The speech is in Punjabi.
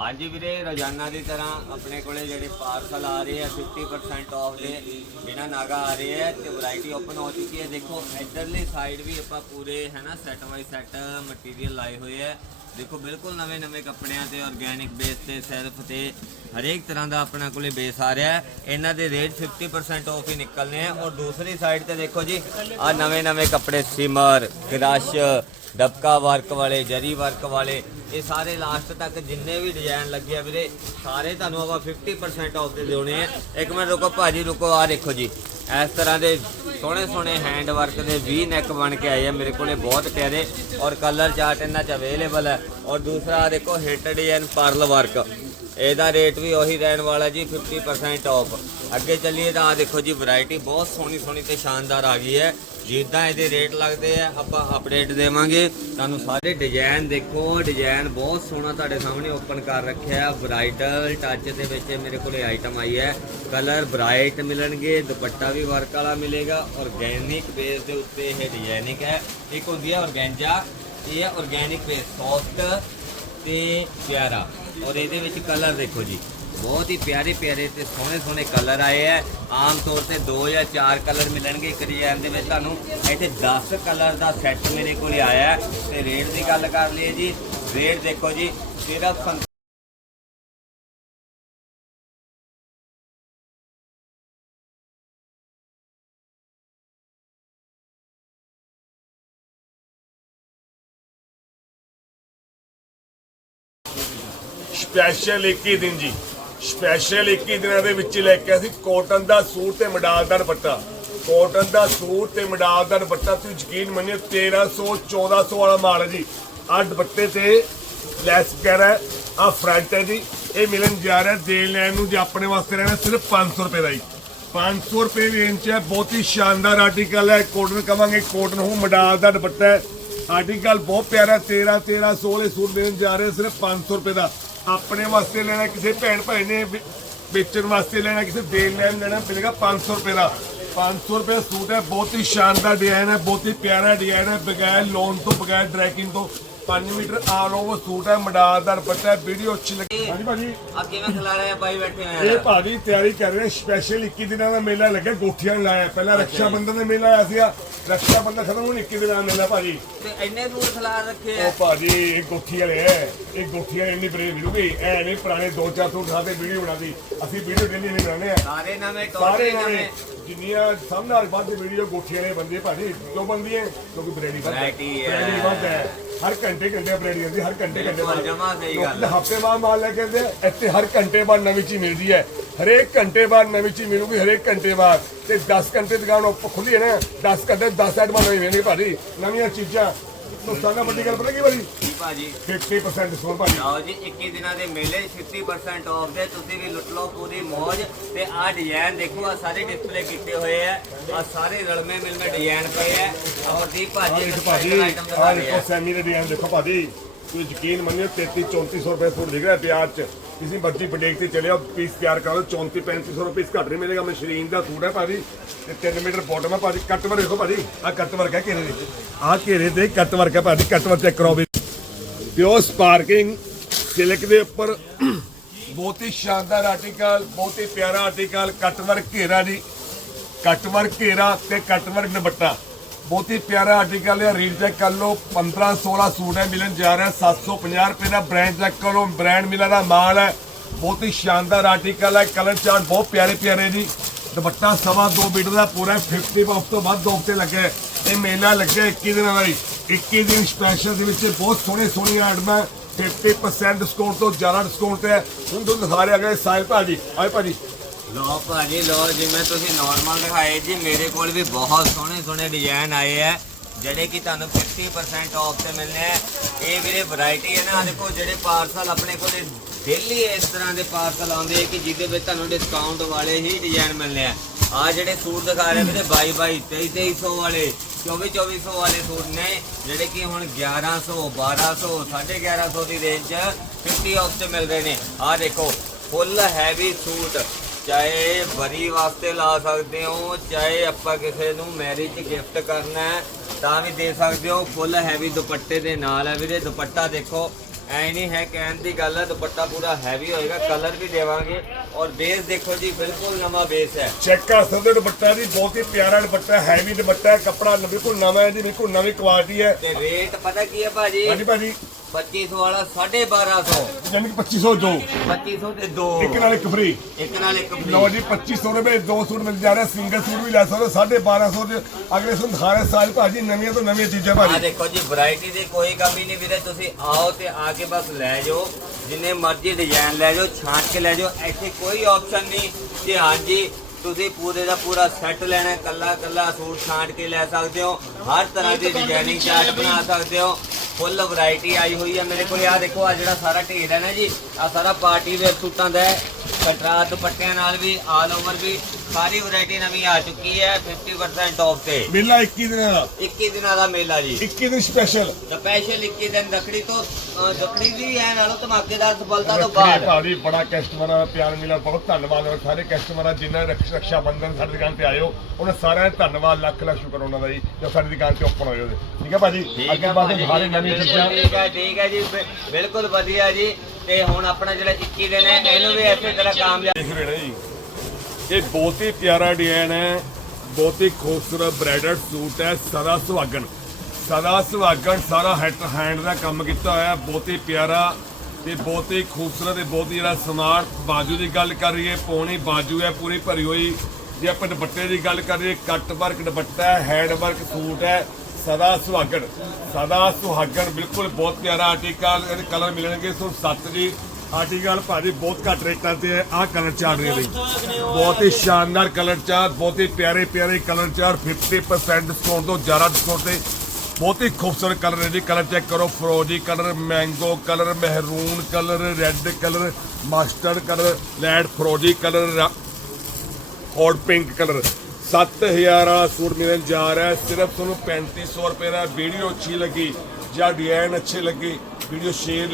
ਹਾਂਜੀ ਵੀਰੇ, ਰੋਜ਼ਾਨਾ ਦੀ ਤਰ੍ਹਾਂ ਆਪਣੇ ਕੋਲੇ ਜਿਹੜੇ ਪਾਰਸਲ ਆ ਰਹੇ ਆ 50% ਆਫ ਦੇ ਬਿਨਾ ਨਾਗਾ ਆ ਰਹੇ ਆ ਤੇ ਵੈਰਾਈਟੀ ਓਪਨ ਹੋ ਚੁੱਕੀ ਹੈ। ਦੇਖੋ, ਇਧਰਲੀ ਸਾਈਡ ਵੀ ਆਪਾਂ ਪੂਰੇ, ਹੈ ਨਾ ਸੈੱਟ ਬਾਈ ਸੈੱਟ ਮਟੀਰੀਅਲ ਲਾਏ ਹੋਏ ਆ। ਦੇਖੋ, ਬਿਲਕੁਲ ਨਵੇਂ ਨਵੇਂ ਕੱਪੜਿਆਂ ਤੇ ਆਰਗੇਨਿਕ ਬੇਸ ਤੇ ਸੈਲਫ ਤੇ ਹਰੇਕ ਤਰ੍ਹਾਂ ਦਾ ਆਪਣਾ ਕੋਲੇ ਬੇਸ ਆ ਰਿਹਾ ਹੈ। ਇਹਨਾਂ ਦੇ ਰੇਟ 50% ਆਫ ਹੀ ਨਿਕਲਨੇ ਆ ਔਰ ਦੂਸਰੀ ਸਾਈਡ ਤੇ ਦੇਖੋ ਜੀ, ਆ ਨਵੇਂ ਨਵੇਂ ਕੱਪੜੇ ਸਿਮਰ ਕ੍ਰਸ਼ ਦਬਕਾ ਵਰਕ ਵਾਲੇ, ਜਰੀ ਵਰਕ ਵਾਲੇ, ਇਹ ਸਾਰੇ ਲਾਸਟ ਤੱਕ ਜਿੰਨੇ ਵੀ ਡਿਜ਼ਾਈਨ ਲੱਗੇ ਆ ਵੀਰੇ, ਸਾਰੇ ਤੁਹਾਨੂੰ ਆਪਾਂ 50% ਆਫ ਤੇ ਦੇਣੇ ਆ ਇੱਕ ਮਿੰਟ ਰੁਕੋ, ਭਾਜੀ ਰੁਕੋ ਆ ਦੇਖੋ ਜੀ। ਇਸ ਤਰ੍ਹਾਂ ਦੇ ਸੋਹਣੇ ਸੋਹਣੇ ਹੈਂਡ ਵਰਕ ਦੇ ਵੀ ਨੈਕ ਬਣ ਕੇ ਆਏ ਆ, ਮੇਰੇ ਕੋਲੇ ਬਹੁਤ ਪਿਆਰੇ ਔਰ ਕਲਰ ਚਾਰਟ ਇਹਨਾਂ ਚ ਅਵੇਲੇਬਲ ਹੈ। ਔਰ ਦੂਸਰਾ, ਆਹ ਦੇਖੋ ਹਿੱਟ ਡਿਜ਼ਾਈਨ ਪਰਲ ਵਰਕ ਇਹਦਾ ਰੇਟ ਵੀ ਉਹੀ ਰਹਿਣ ਵਾਲਾ ਜੀ 50% ਆਫ ਅੱਗੇ ਚੱਲੀਏ ਤਾਂ ਆ ਦੇਖੋ ਜੀ ਵੈਰਾਈਟੀ ਬਹੁਤ ਸੋਹਣੀ ਸੋਹਣੀ ਤੇ ਸ਼ਾਨਦਾਰ ਆ ਗਈ ਹੈ। ਜਿੱਦਾਂ ਇਹਦੇ ਰੇਟ ਲੱਗਦੇ ਆ, ਆਪਾਂ ਅਪਡੇਟ ਦੇਵਾਂਗੇ। ਤੁਹਾਨੂੰ ਸਾਰੇ ਡਿਜ਼ਾਈਨ ਦੇਖੋ ਡਿਜ਼ਾਈਨ ਬਹੁਤ ਸੋਹਣਾ ਤੁਹਾਡੇ ਸਾਹਮਣੇ ਓਪਨ ਕਰ ਰੱਖਿਆ ਹੈ। ਬ੍ਰਾਈਡਲ ਟੱਚ ਦੇ ਵਿੱਚ ਮੇਰੇ ਕੋਲੇ ਆਈਟਮ ਆਈ ਹੈ। ਕਲਰ ਬ੍ਰਾਈਟ ਮਿਲਣਗੇ, ਦੁਪੱਟਾ ਵੀ ਵਰਕ ਵਾਲਾ ਮਿਲੇਗਾ। ਆਰਗੇਨਿਕ ਬੇਸ ਦੇ ਉੱਤੇ ਇਹ ਡਿਜ਼ਾਈਨਿੰਗ ਹੈ। ਇੱਕ ਹੁੰਦੀ ਹੈ ਆਰਗੈਂਜਾ ਇਹ ਹੈ ਆਰਗੇਨਿਕ ਬੇਸ ਸੌਫਟ ਤੇ ਪਿਆਰਾ। ਔਰ ਇਹਦੇ ਵਿੱਚ ਕਲਰ ਦੇਖੋ ਜੀ। ਬਹੁਤ ਹੀ ਪਿਆਰੇ ਪਿਆਰੇ ਤੇ ਸੋਹਣੇ ਸੋਹਣੇ ਕਲਰ ਆਏ ਆ। ਆਮ ਤੌਰ ਤੇ 2 ਜਾਂ 4 ਕਲਰ ਮਿਲਣਗੇ ਇੱਕ ਡਿਜ਼ਾਈਨ ਦੇ ਵਿੱਚ ਤੁਹਾਨੂੰ। ਇੱਥੇ 10 ਕਲਰ ਦਾ ਸੈੱਟ ਮੇਰੇ ਕੋਲ ਆਇਆ ਹੈ। ਤੇ ਰੇਟ ਦੀ ਗੱਲ ਕਰ ਲਈਏ ਜੀ। ਰੇਟ ਦੇਖੋ ਜੀ, ਸਿਰਫ ਸਪੈਸ਼ਲ ਇੱਕ ਹੀ ਦਿਨ ਜੀ। ਸਪੈਸ਼ਲ 21 ਦਿਨਾਂ ਦੇ ਵਿੱਚ ਲੈ ਕੇ ਅਸੀਂ ਕੋਟਨ ਦਾ ਸੂਟ ਤੇ ਮਡਾਲਦਾਰ ਦੁਪੱਟਾ। ਕੋਟਨ ਦਾ ਸੂਟ ਤੇ ਮਡਾਲਦਾਰ ਦੁਪੱਟਾ, ਤੁਸੀਂ ਯਕੀਨ ਮੰਨਿਓ 1300 1400 ਵਾਲਾ ਮਾਲ ਹੈ ਜੀ। ਆਹ ਦੁਪੱਟੇ ਤੇ ਲੈਸ ਵਗੈਰਾ ਆ ਫਰੰਟ ਹੈ ਜੀ। ਇਹ ਮਿਲਣ ਜਾ ਰਿਹਾ, ਦੇਣ ਲੈਣ ਨੂੰ ਜੇ ਆਪਣੇ ਵਾਸਤੇ ਰਹਿਣਾ, ਸਿਰਫ 500 ਰੁਪਏ ਦਾ ਜੀ। 500 ਰੁਪਏ ਰੇਂਜ 'ਚ ਹੈ, ਬਹੁਤ ਹੀ ਸ਼ਾਨਦਾਰ ਆਰਟੀਕਲ ਹੈ, ਕੋਟਨ ਕਵਾਂਗੇ, ਕੋਟਨ ਹੋ ਮਡਾਲ ਦਾ ਦੁਪੱਟਾ ਹੈ। ਆਰਟੀਕਲ ਬਹੁਤ ਪਿਆਰਾ 13 1300 ਵਾਲੇ ਸੂਟ ਦੇਣ ਜਾ ਰਹੇ, ਸਿਰਫ 500 ਰੁਪਏ ਦਾ। ਆਪਣੇ ਵਾਸਤੇ ਲੈਣਾ, ਕਿਸੇ ਭੈਣ ਭਾਈ ਨੇ ਵੇਚਣ ਵਾਸਤੇ ਲੈਣਾ, ਕਿਸੇ ਦੇਣ ਲੈਣ ਲੈਣਾ, ਮਿਲੇਗਾ 500 ਰੁਪਏ ਦਾ। 500 ਰੁਪਏ ਦਾ ਸੂਟ ਹੈ, ਬਹੁਤ ਹੀ ਸ਼ਾਨਦਾਰ ਡਿਜ਼ਾਈਨ ਹੈ, ਬਹੁਤ ਹੀ ਪਿਆਰਾ ਡਿਜ਼ਾਈਨ ਹੈ, ਬਗੈਰ ਲੋਨ ਤੋਂ, ਬਗੈਰ ਡਰੈਕਿੰਗ ਤੋਂ। 5 ਮੀਟਰ ਆਲ ਓਵਰ ਸੂਟ ਹੈ ਮਡਾਲ ਦਾ ਦੁਪੱਟਾ ਹੈ ਵੀਡੀਓ ਅੱਛੀ ਲੱਗੀ। ਹਾਂਜੀ ਭਾਜੀ। ਆ ਕਿਵੇਂ ਖਿਲਾ ਰਹੇ ਆ ਬਾਈ ਬੈਠੇ ਹੋਏ ਇਹ ਆ? ਭਾਜੀ ਤਿਆਰੀ ਕਰ ਰਹੇ ਸਪੈਸ਼ਲ 21 ਦਿਨਾਂ ਦਾ ਮੇਲਾ ਲੱਗਾ ਗੋਠੀਆਂ ਨੂੰ ਲਾਇਆ। ਪਹਿਲਾਂ ਰੱਖਿਆ ਬੰਧਨ ਦਾ ਮੇਲਾ ਆਇਆ ਸੀਗਾ ਰੱਖਿਆ ਬੰਧਨ ਖਤਮ ਹੁਣ 21 ਦਿਨਾਂ ਦਾ ਮੇਲਾ ਭਾਜੀ। ਤੇ ਇੰਨੇ ਸੂਟ ਖਿਲਾ ਰੱਖੇ ਉਹ ਆ ਭਾਜੀ ਇਹ ਗੋਠੀ ਵਾਲੇ ਐ ਇਹ ਗੋਠੀਆਂ ਇੰਨੀ ਬਰੇ ਮਿਲੂਗੀ ਐ ਨਹੀਂ ਪੁਰਾਣੇ 2-4 ਸੂਟ ਖਾਦੇ ਵੀਡੀਓ ਬਣਾਦੀ ਅਸੀਂ ਵੀਡੀਓ ਡੇਲੀ ਨਹੀਂ ਬਣਾਉਂਦੇ ਆ। ਸਾਰੇ ਨਵੇਂ ਸਾਰੇ ਟੋਟੇ ਨਵੇਂ। ਨਵੇਂ। ਜਿੰਨੀਆਂ ਸਭ ਨਾਲ ਵੱਧ ਵੀਡੀਓ ਗੋਠੀਆਂ ਵਾਲੇ ਬੰਦੇ ਭਾਜੀ ਕਿਉਂ ਬੰਦੀਆਂ ਕਿਉਂਕਿ ਬਰੇਡੀ ਵੱਧ Variety ਹੈ। ਵੱਧ ਹੈ ਹਰ ਘੰਟੇ ਘੰਟੇ ਬਰੇਡੀ ਆਉਂਦੀ ਹਰ ਘੰਟੇ ਘੰਟੇ ਬਿਲਕੁਲ, ਜਮਾਂ ਸਹੀ ਗੱਲ ਹੈ। ਹਫ਼ਤੇ ਬਾਅਦ ਮਾਲ ਲੈ ਕੇ ਆਉਂਦੇ ਆ, ਇੱਥੇ ਹਰ ਘੰਟੇ ਬਾਅਦ ਨਵੀਂ ਚੀਜ਼ ਮਿਲਦੀ ਹੈ। ਹਰੇਕ ਘੰਟੇ ਬਾਅਦ ਨਵੀਂ ਚੀਜ਼ ਮਿਲੂਗੀ ਹਰੇਕ ਘੰਟੇ ਬਾਅਦ। ਤੇ 10 ਘੰਟੇ ਦੁਕਾਨ ਉੱਪਰ ਖੁੱਲੀ ਹੈ ਨਾ 10 ਘੰਟੇ 10 ਆਈਟਮਾਂ ਨਵੀਂ ਮਿਲਣੀ ਭਾਜੀ ਨਵੀਆਂ ਚੀਜ਼ਾਂ। ਸਾਡਾ ਵੱਡੀ ਗੱਲ ਪਤਾ ਕੀ ਭਾਜੀ? ਜੀ ਭਾਜੀ 50% ਡਿਸਕਾਊਂਟ ਭਾਜੀ। ਲਓ ਜੀ 21 ਦਿਨਾਂ ਦੇ ਮੇਲੇ 50% ਆਫ ਦੇ। ਤੁਸੀਂ ਵੀ ਲੁੱਟ ਲਓ ਪੂਰੀ ਮੌਜ। ਤੇ ਆਹ ਡਿਜ਼ਾਈਨ ਦੇਖੋ ਆ ਸਾਰੇ ਡਿਸਪਲੇ ਕੀਤੇ ਹੋਏ ਆ। ਆ ਸਾਰੇ ਰਲਮੇ ਮਿਲਵੇਂ ਡਿਜ਼ਾਈਨ ਪਏ ਆ। ਅਮਰਦੀਪ ਆਹ ਭਾਜੀ ਭਾਜੀ ਆਈਟਮ ਦਿਖਾ ਆ। ਸੈਮੀ ਦੇ ਡਿਜ਼ਾਈਨ ਦੇਖੋ ਭਾਜੀ। ਤੁਸੀਂ ਯਕੀਨ ਮੰਨਿਓ 33 3400 ਰੁਪਏ ਫੁੱਟ ਦਿਖ ਰਿਹਾ ਪਿਆਜ਼ ਚ। ਕਿਸੇ ਮਰਜ਼ੀ ਬਟੇਕ ਤੇ ਚਲੇ ਆਓ ਪੀਸ ਤਿਆਰ ਕਰ ਲਓ 34 3500 ਰੁਪਏ ਪੀਸ ਘੱਟ ਨਹੀਂ ਮਿਲੇਗਾ ਮਸ਼ੀਨ ਦਾ ਸੂਟ ਹੈ ਭਾਜੀ, ਤੇ 3 ਮੀਟਰ ਬਾਟਮ ਹੈ ਭਾਜੀ। ਕੱਟ ਵਰਕ ਦੇਖੋ ਭਾਜੀ, ਆਹ ਕੱਟ ਵਰਕ ਹੈ ਘੇਰੇ ਦੇ। ਆਹ ਘੇਰੇ ਤੇ ਕੱਟ ਵਰਕ ਹੈ ਭਾਜੀ ਕੱਟ ਵਰਕ ਚੈੱਕ ਕਰੋ ਵੀ। ਪਿਓ ਸਪਾਰਕਿੰਗ ਸਿਲਕ ਦੇ ਉੱਪਰ ਬਹੁਤ ਹੀ ਸ਼ਾਨਦਾਰ ਆਰਟੀਕਲ ਬਹੁਤ ਹੀ ਪਿਆਰਾ ਆਰਟੀਕਲ ਕੱਟ ਵਰਕ ਘੇਰਾ ਜੀ। ਕੱਟ ਵਰਕ ਘੇਰਾ ਤੇ ਕੱਟ ਵਰਕ ਦੁਪੱਟਾ। ਬਹੁਤ ਹੀ ਪਿਆਰਾ ਆਰਟੀਕਲ ਹੈ ਰੀਡ ਚੈੱਕ ਕਰ ਲਓ। 15 16 ਸੂਟ ਹੈ ਮਿਲਣ ਜਾ ਰਿਹਾ 750 ਰੁਪਏ ਦਾ ਬ੍ਰਾਂਡ ਚੈੱਕ ਕਰੋ। ਬ੍ਰਾਂਡ ਮਿਲਣ ਦਾ ਮਾਲ ਹੈ। ਬਹੁਤ ਹੀ ਸ਼ਾਨਦਾਰ ਆਰਟੀਕਲ ਹੈ ਕਲਰ ਚਾਰਟ ਬਹੁਤ ਪਿਆਰੇ ਪਿਆਰੇ ਜੀ। ਦੁਪੱਟਾ ਸਵਾ 2 ਮੀਟਰ ਦਾ ਪੂਰਾ 50 ਆਫ ਤੋਂ ਵੱਧ ਦੋ ਤੇ ਲੱਗਾ ਇਹ ਮੇਲਾ ਲੱਗਿਆ 21 ਦਿਨਾਂ ਦਾ ਜੀ 21 ਦਿਨ ਸਪੈਸ਼ਲ ਦੇ ਵਿੱਚ ਬਹੁਤ ਸੋਹਣੇ ਸੋਹਣੀਆਂ ਆਈਟਮਾਂ 50% ਡਿਸਕਾਊਂਟ ਤੋਂ ਜ਼ਿਆਦਾ ਡਿਸਕਾਊਂਟ ਤੇ ਹੈ। ਹੁਣ ਤੁਹਾਨੂੰ ਦਿਖਾ ਰਿਹਾ ਗਿਆ ਸਾਹਿਲ ਭਾਜੀ ਆਏ ਭਾਜੀ ਲੋ ਭਾਜੀ ਲੋ ਜਿਵੇਂ ਤੁਸੀਂ ਨਾਰਮਲ ਦਿਖਾਏ ਜੀ। ਮੇਰੇ ਕੋਲ ਵੀ ਬਹੁਤ ਸੋਹਣੇ ਸੋਹਣੇ ਡਿਜ਼ਾਈਨ ਆਏ ਆ, ਜਿਹੜੇ ਕਿ ਤੁਹਾਨੂੰ 50% ਆਫ ਤੇ ਮਿਲਨੇ ਆ। ਇਹ ਵੀਰੇ ਵੈਰਾਈਟੀ ਹੈ ਨਾ, ਆਹ ਦੇਖੋ ਜਿਹੜੇ ਪਾਰਸਲ ਆਪਣੇ ਕੋਲ ਡੇਲੀ ਇਸ ਤਰ੍ਹਾਂ ਦੇ ਪਾਰਸਲ ਆਉਂਦੇ ਆ ਕਿ ਜਿਹਦੇ ਵਿੱਚ ਤੁਹਾਨੂੰ ਡਿਸਕਾਊਂਟ ਵਾਲੇ ਹੀ ਡਿਜ਼ਾਈਨ ਮਿਲਨੇ ਆ। ਆ ਜਿਹੜੇ ਸੂਟ ਦਿਖਾ ਰਹੇ ਵੀਰੇ 22 22 23 2300 ਵਾਲੇ 24 2400 ਵਾਲੇ ਸੂਟ ਨੇ, ਜਿਹੜੇ ਕਿ ਹੁਣ 1100 1200 1150 ਦੀ ਰੇਂਜ 'ਚ 50 ਆਫ ਤੇ ਮਿਲ ਰਹੇ ਨੇ। ਆ ਦੇਖੋ ਫੁੱਲ ਹੈਵੀ ਸੂਟ ਚਾਹੇ ਬਰੀ ਵਾਸਤੇ ਲਾ ਸਕਦੇ ਹੋ ਚਾਹੇ ਆਪਾਂ ਕਿਸੇ ਨੂੰ ਮੈਰਿਜ ਗਿਫਟ ਕਰਨਾ ਹੈ ਤਾਂ ਵੀ ਦੇ ਸਕਦੇ ਹੋ। ਫੁੱਲ ਹੈਵੀ ਦੁਪੱਟੇ ਦੇ ਨਾਲ ਹੈ ਵੀਰੇ ਦੁਪੱਟਾ ਦੇਖੋ ਐ ਨਹੀਂ ਹੈ ਕਹਿਣ ਦੀ ਗੱਲ ਹੈ ਦੁਪੱਟਾ ਪੂਰਾ ਹੈਵੀ ਹੋਏਗਾ ਕਲਰ ਵੀ ਦੇਵਾਂਗੇ। ਔਰ ਬੇਸ ਦੇਖੋ ਜੀ ਬਿਲਕੁਲ ਨਵਾਂ ਬੇਸ ਹੈ। ਚੈੱਕ ਕਰ ਸਕਦੇ ਹੋ ਦੁਪੱਟਾ ਜੀ ਬਹੁਤ ਹੀ ਪਿਆਰਾ ਦੁਪੱਟਾ ਹੈਵੀ ਦੁਪੱਟਾ ਹੈ ਕੱਪੜਾ ਬਿਲਕੁਲ ਨਵਾਂ ਹੈ ਜੀ ਬਿਲਕੁਲ ਨਵੀਂ ਕੁਆਲਿਟੀ ਹੈ। ਤੇ ਰੇਟ ਪਤਾ ਕੀ ਹੈ ਭਾਜੀ? ਹਾਂਜੀ ਭਾਜੀ। 2500 ਵਾਲਾ 1250 ਯਾਨੀ ਕਿ 2500 ਦੋ। 2500 ਤੇ ਦੋ। ਇੱਕ ਨਾਲ ਇੱਕ ਫ੍ਰੀ ਇੱਕ ਨਾਲ ਇੱਕ free। ਲਓ ਜੀ 2500 ਰੁਪਏ ਦੋ ਸੂਟ ਮਿਲ ਜਾ ਰਿਹਾ ਸਿੰਗਲ ਸੂਟ ਵੀ ਲੈ ਸਕਦੇ ਹੋ 1250 ਦੇ ਅਗਲੇ ਤੁਹਾਨੂੰ ਦਿਖਾ ਰਹੇ ਸਾਜ ਭਾਜੀ ਨਵੀਆਂ ਤੋਂ ਨਵੀਆਂ ਚੀਜ਼ਾਂ ਆ ਭਾਜੀ ਦੇਖੋ ਜੀ ਵੈਰਾਈਟੀ ਦੀ ਕੋਈ ਕਮੀ ਨਹੀਂ ਵੀਰੇ ਤੁਸੀਂ ਆਓ ਤੇ ਆ ਕੇ ਬਸ ਲੈ ਜਾਓ ਜਿੰਨੇ ਮਰਜ਼ੀ ਡਿਜ਼ਾਈਨ ਲੈ ਜਾਓ ਛਾਂਟ ਕੇ ਲੈ ਜਾਓ ਇੱਥੇ ਕੋਈ ਆਪਸ਼ਨ ਨਹੀਂ ਕਿ ਹਾਂਜੀ ਤੁਸੀਂ ਪੂਰੇ ਦਾ ਪੂਰਾ ਸੈੱਟ ਲੈਣਾ ਕੱਲਾ ਕੱਲਾ ਸੂਟ ਛਾਂਟ ਕੇ ਲੈ ਸਕਦੇ ਹੋ ਹਰ ਤਰ੍ਹਾਂ ਦੀ ਡਿਜ਼ਾਈਨਿੰਗ ਚਾਰਟ ਬਣਾ ਸਕਦੇ ਹੋ। ਫੁੱਲ ਵੈਰਾਈਟੀ ਆਈ ਹੋਈ ਹੈ ਮੇਰੇ ਕੋਲ ਆ ਦੇਖੋ ਆ ਜਿਹੜਾ ਸਾਰਾ ਢੇਰ ਹੈ ਨਾ ਜੀ ਆ ਸਾਰਾ ਪਾਰਟੀ ਵੇਅਰ ਸੂਟਾਂ ਦਾ ਹੈ। ਕਟਰਾ ਦੁਪੱਟਿਆਂ ਨਾਲ ਵੀ ਆਲ ਓਵਰ ਵੀ ਸਾਰੀ ਵੈਰਾਈਟੀ ਨਵੀਂ ਆ ਚੁੱਕੀ ਹੈ 50% ਆਫ ਤੇ। ਮੇਲਾ 21 ਦਿਨਾਂ ਦਾ? 21 ਦਿਨਾਂ ਦਾ ਮੇਲਾ ਜੀ। 21 ਦਿਨ ਸਪੈਸ਼ਲ ਸਪੈਸ਼ਲ 21 ਦਿਨ ਰੱਖੜੀ ਤੋਂ ਰੱਖੜੀ ਵੀ ਹੈ ਨਾਲੋਂ ਧਮਾਕੇਦਾਰ ਸਫਲਤਾ ਤੋਂ ਬਾਅਦ। ਭਾਜੀ ਬੜਾ ਕਸਟਮਰਾਂ ਦਾ ਪਿਆਰ ਮਿਲਿਆ ਬਹੁਤ ਧੰਨਵਾਦ ਹੈ ਸਾਰੇ ਕਸਟਮਰਾਂ ਜਿਨ੍ਹਾਂ ਨੇ ਰਕਸ਼ਾ ਬੰਧਨ ਸਾਡੀ ਦੁਕਾਨ ਤੇ ਆਇਓ ਉਹਨਾਂ ਸਾਰਿਆਂ ਦਾ ਧੰਨਵਾਦ ਲੱਖ ਲੱਖ ਸ਼ੁਕਰ ਉਹਨਾਂ ਦਾ ਜੀ ਜੋ ਸਾਡੀ ਦੁਕਾਨ ਤੇ ਓਪਨ ਹੋਏ ਉਹਦੇ ਠੀਕ ਹੈ ਭਾਜੀ? ਅੱਗੇ ਬਾਅਦ ਸਾਰੇ ਨਵੀਂ ਚੀਜ਼ਾਂ ਠੀਕ ਹੈ ਠੀਕ ਹੈ ਜੀ ਬਿਲਕੁਲ ਵਧੀਆ ਜੀ। ਤੇ ਹੁਣ ਆਪਣਾ ਜਿਹੜਾ 21 ਦਿਨ ਹੈ ਇਹਨੂੰ ਵੀ ਇਸੇ ਤਰ੍ਹਾਂ ਕਾਮਯਾਬ ਦੇਖ ਰਹੇ ਨੇ ਜੀ, ਇਹ ਬਹੁਤ ਹੀ ਪਿਆਰਾ ਡਿਜ਼ਾਈਨ ਹੈ, ਬਹੁਤ ਹੀ ਖੂਬਸੂਰਤ ਬ੍ਰਾਈਡਲ ਸੂਟ ਹੈ, ਸਦਾ ਸੁਹਾਗਣ। ਸਦਾ ਸੁਹਾਗਣ, ਸਾਰਾ ਹੈਟ ਹੈਂਡ ਦਾ ਕੰਮ ਕੀਤਾ ਹੋਇਆ, ਬਹੁਤ ਹੀ ਪਿਆਰਾ ਤੇ ਬਹੁਤ ਹੀ ਖੂਬਸੂਰਤ ਤੇ ਬਹੁਤ ਹੀ ਜਿਹੜਾ ਸਮਾਰਟ ਬਾਜੂ ਦੀ ਗੱਲ ਕਰ ਰਹੀਏ, ਪੌਣੀ ਬਾਜੂ ਹੈ, ਪੂਰੀ ਭਰੀ ਹੋਈ। ਜੇ ਆਪਾਂ ਦੁਪੱਟੇ ਦੀ ਗੱਲ ਕਰੀਏ ਕੱਟ ਵਰਕ ਦੁਪੱਟਾ ਹੈ, ਹੈਂਡ ਵਰਕ ਸੂਟ ਹੈ ਸਦਾ ਸੁਹਾਗਣ ਸਦਾ ਸੁਹਾਗਣ ਬਿਲਕੁਲ ਬਹੁਤ ਪਿਆਰਾ ਆਰਟੀਕਲ ਇਹਦੇ ਕਲਰ ਮਿਲਣਗੇ। ਸੋ ਸੱਤ ਜੀ ਆਰਟੀਕਲ ਭਾਜੀ ਬਹੁਤ ਘੱਟ ਰੇਟਾਂ ਤੇ ਹੈ, ਆਹ ਕਲਰ ਚੱਲ ਰਹੀ ਹੈ ਬਈ ਬਹੁਤ ਹੀ ਸ਼ਾਨਦਾਰ ਕਲਰ ਚਾਰ, ਬਹੁਤ ਹੀ ਪਿਆਰੇ ਪਿਆਰੇ ਕਲਰ ਚਾਰ 50% ਡਿਸਕਾਊਂਟ ਤੋਂ ਜ਼ਿਆਦਾ ਡਿਸਕਾਊਂਟ ਤੇ। ਬਹੁਤ ਹੀ ਖੂਬਸੂਰਤ ਕਲਰ ਹੈ ਜੀ ਕਲਰ ਚੈੱਕ ਕਰੋ, ਫਰੋਜੀ ਕਲਰ ਮੈਂਗੋ ਕਲਰ ਮਹਿਰੂਨ colour red colour mustard colour lead ਫਰੋਜੀ ਕਲਰ ਔਰ ਪਿੰਕ ਕਲਰ 7000 ਵਾਲਾ ਸੂਟ ਮਿਲਣ ਜਾ ਰਿਹਾ ਹੈ। ਸਿਰਫ ਤੁਹਾਨੂੰ 3500 ਰੁਪਏ ਦਾ ਵੀਡੀਓ ਅੱਛੀ ਲੱਗੀ ਜਾਂ ਡਿਜ਼ਾਈਨ ਅੱਛੇ ਲੱਗੇ, ਵੀਡੀਓ ਸ਼ੇਅਰ